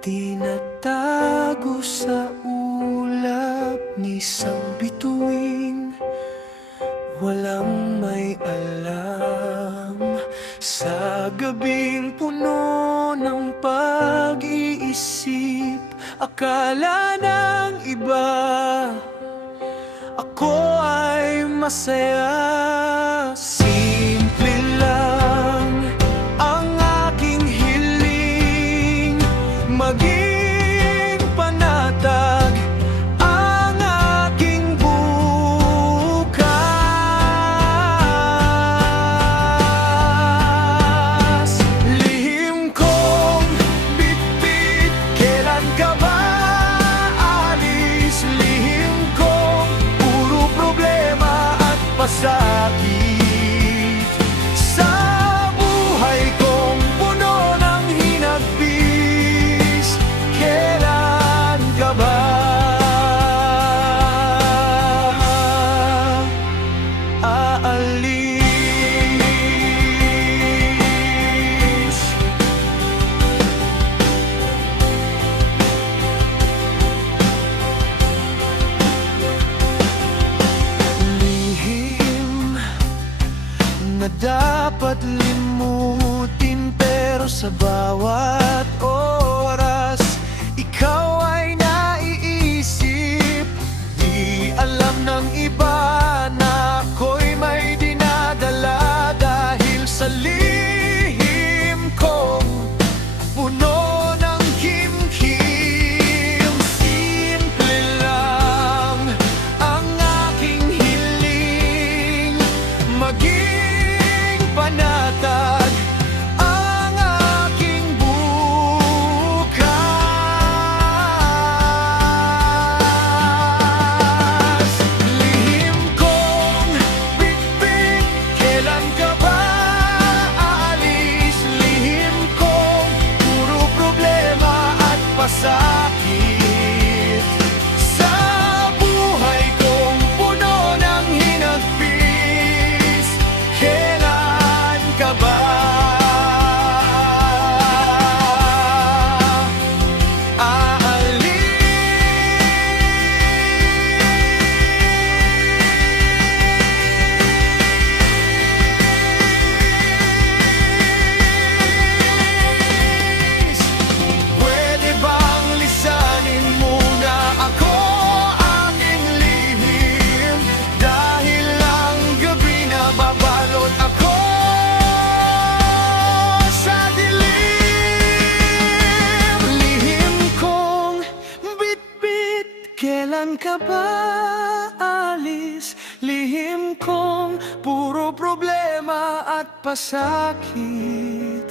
Tinatago sa ulap ni isang bituin, walang may alam. Sa gabing puno ng pag-iisip, akala ng iba ako ay masaya. Simple lang ang aking hiling, maging panatag ang aking bukas. Lihim kong bitbit, kailan ka ba aalis? Lihim kong puro problema at pasakit. Sa buhay kong puno ng hinagpis, kailan ka ba aalis? Lihim na dapat limutin, pero sa bawat oras ikaw ay naiisip. Di alam ng iba na ako'y may dinadala dahil sa lihim kong puno ng kimkim. Simple lang ang aking hiling, maging panatag ang aking bukas. Lihim kong bitbit, kailan ka ba aalis? Lihim kong puro problema at pasakit. Sa buhay kong puno ng hinagpis, kailan ka ba aalis? Pwede bang lisanin muna ako, aking lihim? Dahil ang gabi na babalot ako sa dilim. Lihim kong bitbit, kailan ka ba alis? Lihim kong puro problema at pasakit.